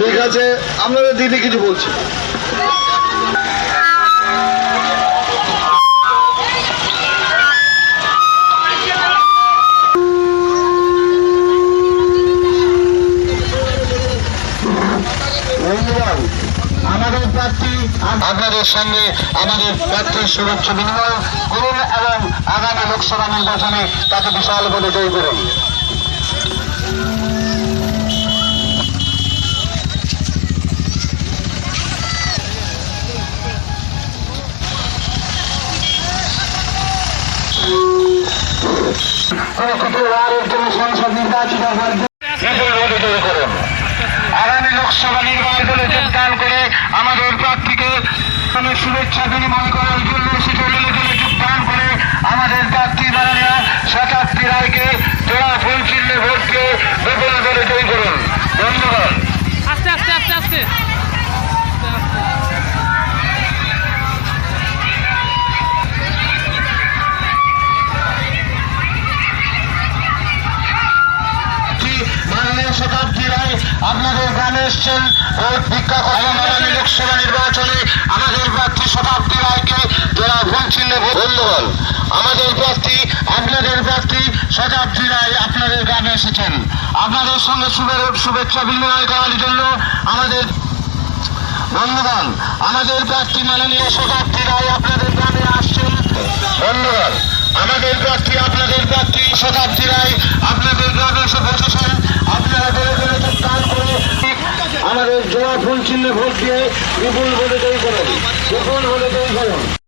ঠিক আছে, আপনাদের দিদি কিছু বলছি। আমাদের আপনাদের সঙ্গে আমাদের প্রার্থীর শুভেচ্ছা বিনিময় করুন এবং আগামী লোকসভা নির্বাচনে তাকে বিশাল বলে জয় করুন তৃতীয়বারের জন্য সংসদ নির্বাচিত হওয়ার জন্য বিপুল ভোটে জয় করুন আগামী লোকসভা নির্বাচনে যোগদান করে আমাদের প্রার্থীকে শুভেচ্ছা বিনিময় করার শতাব্দী রায় আপনাদের গ্রামে এসছেন ভোট ভিক্ষা করেন আগামী লোকসভা নির্বাচনে আমাদের প্রার্থী শতাব্দী রায়কে যারা ভুল চিহ্নে ভোট বন্ধুগণ আমাদের প্রার্থী আপনাদের প্রার্থী শতাব্দী রায় আপনাদের গ্রামে এসেছেন। আপনাদের সঙ্গে শুভে- শুভেচ্ছা বিনিময় করার জন্য আমাদের বন্ধুগণ আমাদের প্রার্থী মাননীয় শতাব্দী রায় আপনাদের গ্রামে আসছেন। বন্ধুগণ আমাদের প্রার্থী আপনাদের প্রার্থী শতাব্দী রায় আপনাদের গ্রামে এসে বসেছেন আপনারা দলে দলে যোগদান করে আমাদের জোড়া ফুল চিহ্নে ভোট দিয়ে বিপুল ভোটে জয়ী করুন বিপুল ভোটে জয়ী করুন